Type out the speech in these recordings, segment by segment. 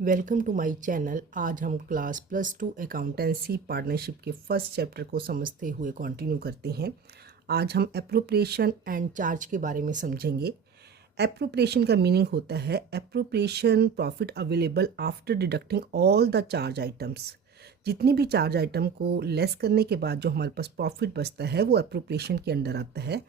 Welcome to my channel. आज हम class +2 accountancy partnership के फर्स्ट चैप्टर को समझते हुए कंटिन्यू करते हैं। आज हम एप्रोप्रिएशन एंड चार्ज के बारे में समझेंगे। एप्रोप्रिएशन का मीनिंग होता है appropriation profit available after deducting all the charge items. जितनी भी चार्ज आइटम को लेस करने के बाद जो हमारे पास प्रॉफिट बचता है वो एप्रोप्रिएशन के अंडर आता है।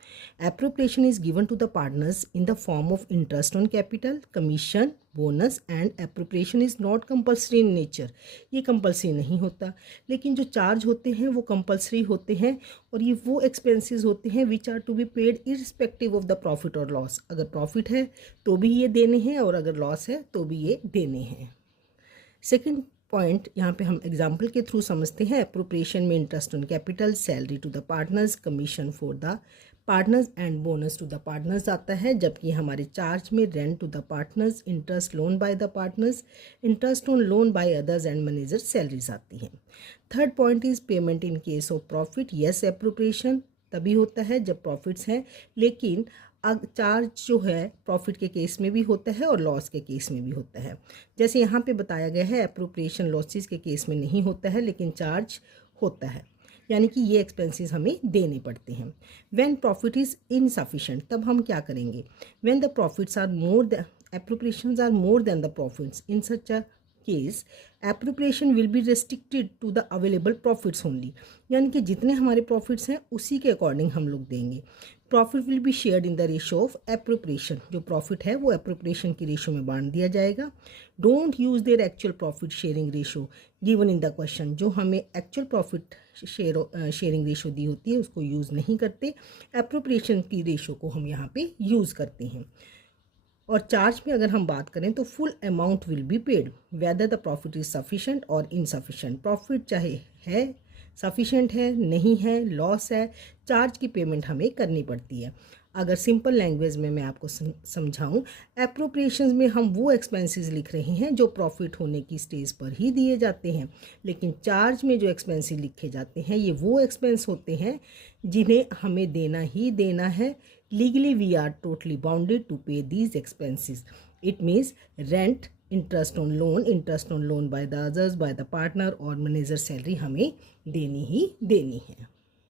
Appropriation is given to the partners in the form of interest on capital, commission, bonus and appropriation is not compulsory in nature. ये कंपल्सरी नहीं होता, लेकिन जो चार्ज होते हैं वो कंपल्सरी होते हैं और ये वो एक्सपेंसेस होते हैं which are to be paid irrespective of the profit और लॉस। अगर प्रॉफिट है तो भी ये देने हैं और अगर लॉस है तो भी ये देने हैं। सेकेंड पॉइंट यहाँ पे हम एग्जाम्पल के थ्रू समझते हैं। एप्रोप्रिएशन में interest on capital, salary to the partners, commission for the partners and bonus to the partners आता है, जबकि हमारे चार्ज में rent to the partners, interest loan by the partners, interest on loan by others and manager salaries आती हैं। Third point is payment in case of profit. Yes, appropriation तभी होता है जब प्रॉफिट्स हैं, लेकिन चार्ज जो है प्रॉफिट के केस में भी होता है और लॉस के केस में भी होता है। जैसे यहाँ पे बताया गया है एप्रोप्रिएशन लॉसेस के केस में नहीं होता है लेकिन चार्ज होता है, यानी कि ये एक्सपेंसेस हमें देने पड़ते हैं। व्हेन प्रॉफिट इज़ इनसफिशिएंट, तब हम क्या करेंगे? When the profits are more appropriations are more than the profits, in such a case appropriation will be restricted to the available profits only, यानी कि जितने हमारे प्रॉफिट्स हैं उसी के अकॉर्डिंग हम लोग देंगे। Profit will be shared in the ratio of appropriation. जो प्रॉफिट है वो एप्रोप्रिएशन की रेशो में बांट दिया जाएगा। Don't use their actual profit sharing ratio given in the question. जो हमें एक्चुअल प्रॉफिट शेयरिंग रेशो दी होती है उसको यूज़ नहीं करते, एप्रोप्रिएशन की रेशो को हम यहाँ पे यूज़ करते हैं। और चार्ज में अगर हम बात करें तो full amount will be paid whether the profit is sufficient और इनसफिशेंट। प्रॉफिट चाहे है, सफिशेंट है, नहीं है, लॉस है, चार्ज की पेमेंट हमें करनी पड़ती है। अगर सिंपल लैंग्वेज में मैं आपको समझाऊं, एप्रोप्रिएशंस में हम वो एक्सपेंसेस लिख रहे हैं जो प्रॉफिट होने की स्टेज पर ही दिए जाते हैं, लेकिन चार्ज में जो एक्सपेंसेस लिखे जाते हैं ये वो एक्सपेंस होते हैं जिन्हें हमें देना ही देना है। Legally we are totally bounded to pay these expenses. It means rent, interest on loan by the others, by the partner और मैनेजर सैलरी हमें देनी ही देनी है।